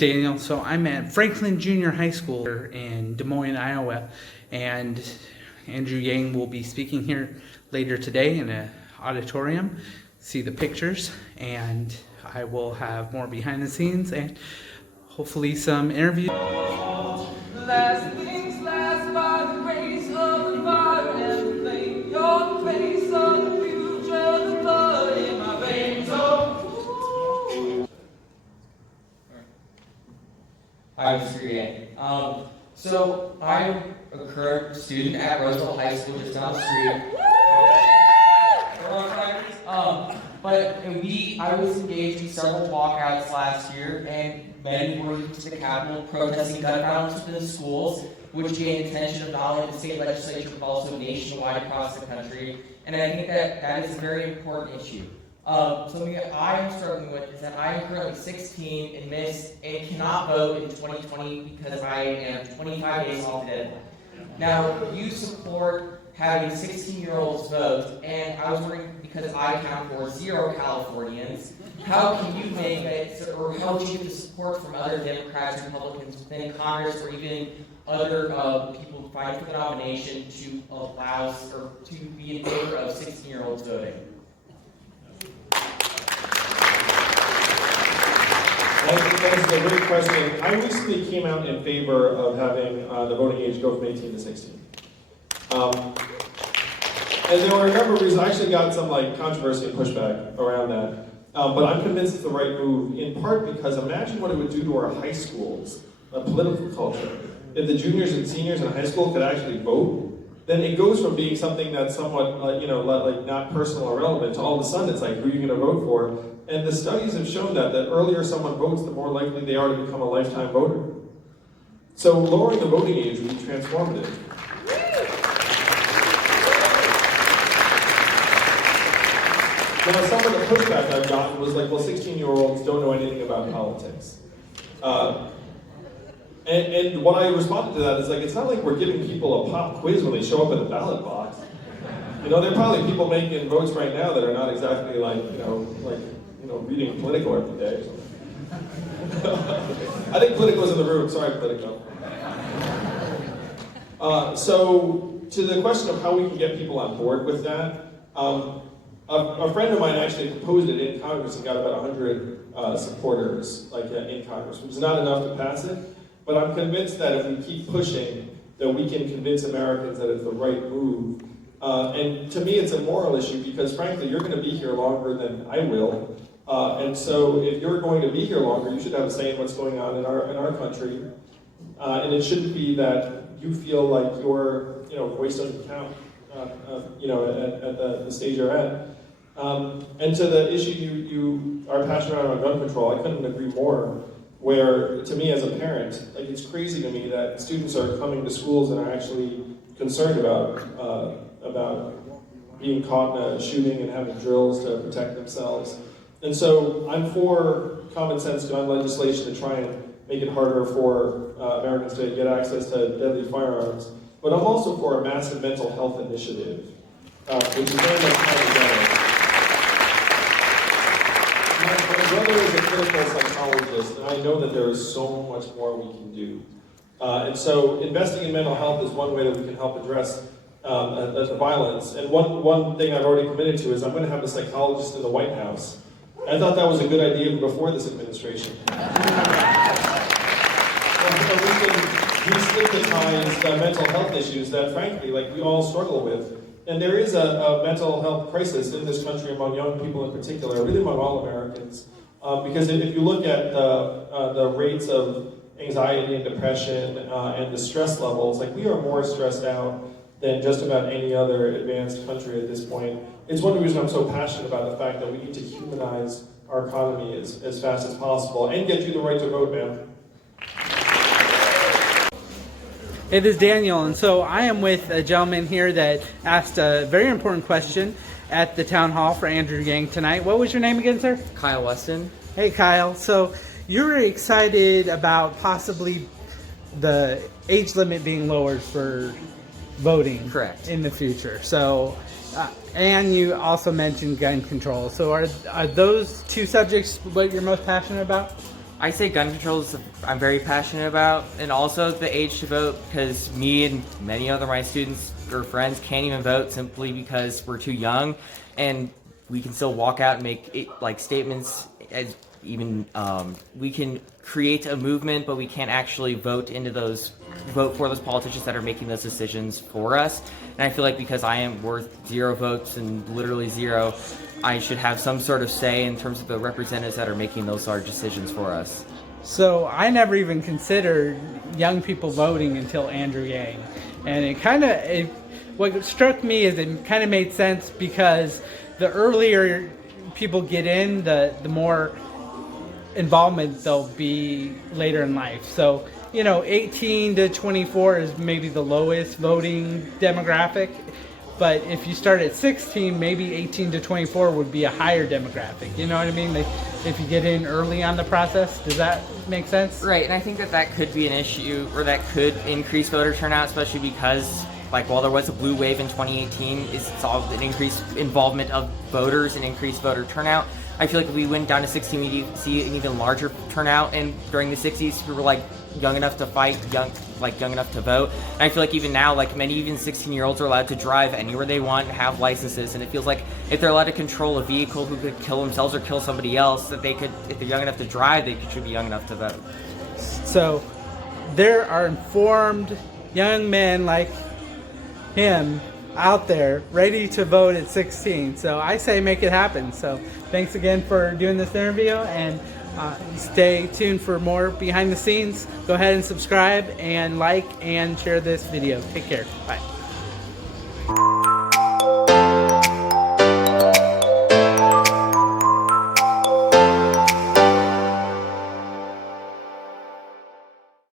Daniel. So I'm at Franklin Junior High School in Des Moines, Iowa, and Andrew Yang will be speaking here later today in an auditorium. See the pictures, and I will have more behind the scenes and hopefully some interviews. Last things last by the grace of the fire and flame. Your face of the future, the blood in my veins. Oh. Hi, Mr. Yang. So I'm a current student at Roseville High School just down the street. I was engaged in several walkouts last year, and many were to the Capitol protesting gun violence within the schools, which gained attention of not only the state legislature but also nationwide across the country. And I think that is a very important issue. Something that I am struggling with is that I am currently 16 and cannot vote in 2020 because I am 25 days off the deadline. Now, you support having 16-year-olds vote, and I was wondering, because I count for 0 Californians, how can you make it, or how would you get the support from other Democrats, Republicans within Congress, or even other people fighting for the nomination to allow or to be in favor of 16-year-olds voting? That's a great question. I recently came out in favor of having the voting age go from 18 to 16. And there were a number of reasons. I actually got some controversy and pushback around that. But I'm convinced it's the right move, in part because imagine what it would do to our high schools, a political culture. If the juniors and seniors in high school could actually vote, then it goes from being something that's somewhat, not personal or relevant to all of a sudden it's like, who are you going to vote for? And the studies have shown that the earlier someone votes, the more likely they are to become a lifetime voter. So lowering the voting age would be transformative. Now, some of the pushback I've gotten was like, well, 16-year-olds don't know anything about politics. And what I responded to that is like, it's not like we're giving people a pop quiz when they show up at the ballot box. There are probably people making votes right now that are not exactly reading Politico every day. I think Politico's in the room. Sorry, Politico. So to the question of how we can get people on board with that, a friend of mine actually proposed it in Congress and got about 100 supporters in Congress, which is not enough to pass it. But I'm convinced that if we keep pushing, that we can convince Americans that it's the right move. And to me, it's a moral issue because, frankly, you're going to be here longer than I will. And so if you're going to be here longer, you should have a say in what's going on in our country. And it shouldn't be that you feel like your voice doesn't count at the stage you're at. And to the issue you are passionate about gun control, I couldn't agree more. Where, to me as a parent, it's crazy to me that students are coming to schools and are actually concerned about being caught in a shooting and having drills to protect themselves. And so I'm for common sense gun legislation to try and make it harder for Americans to get access to deadly firearms. But I'm also for a massive mental health initiative, which is very much part of that. My brother is a clinical psychologist, and I know that there is so much more we can do. And so investing in mental health is one way that we can help address the violence. And one thing I've already committed to is I'm going to have a psychologist in the White House. I thought that was a good idea even before this administration. We can destigmatize the mental health issues that, frankly, we all struggle with. And there is a mental health crisis in this country among young people in particular, really among all Americans. Because if you look at the rates of anxiety and depression and the stress levels, we are more stressed out than just about any other advanced country at this point. It's one of the reasons I'm so passionate about the fact that we need to humanize our economy as fast as possible and get you the right to vote, man. Hey, this is Daniel, and so I am with a gentleman here that asked a very important question at the town hall for Andrew Yang tonight. What was your name again, sir? Kyle Weston. Hey, Kyle. So you're excited about possibly the age limit being lowered for voting, correct, in the future. So, and you also mentioned gun control. So are those two subjects what you're most passionate about? I say gun control is I'm very passionate about, and also the age to vote, because me and many other my students or friends can't even vote simply because we're too young, and we can still walk out and make it, like statements as even we can create a movement, but we can't actually vote for those politicians that are making those decisions for us. And I feel like because I am worth 0 votes and literally 0, I should have some sort of say in terms of the representatives that are making those hard decisions for us. So I never even considered young people voting until Andrew Yang, and what struck me is it kind of made sense, because the earlier people get in, the more involvement there'll be later in life. So 18 to 24 is maybe the lowest voting demographic. But if you start at 16, maybe 18 to 24 would be a higher demographic. You know what I mean? Like, if you get in early on the process, does that make sense? Right, and I think that could be an issue, or that could increase voter turnout, especially because, like, while there was a blue wave in 2018, it saw an increased involvement of voters and increased voter turnout. I feel like if we went down to 16, we'd see an even larger turnout. And during the 60s, people were like young enough to fight, young enough to vote. And I feel like even now, like many even 16-year-olds are allowed to drive anywhere they want, have licenses, and it feels like if they're allowed to control a vehicle who could kill themselves or kill somebody else, that they could, if they're young enough to drive, they should be young enough to vote. So there are informed young men like him out there ready to vote at 16. So I say make it happen. So thanks again for doing this interview, and stay tuned for more behind the scenes. Go ahead and subscribe and like and share this video. Take care. Bye.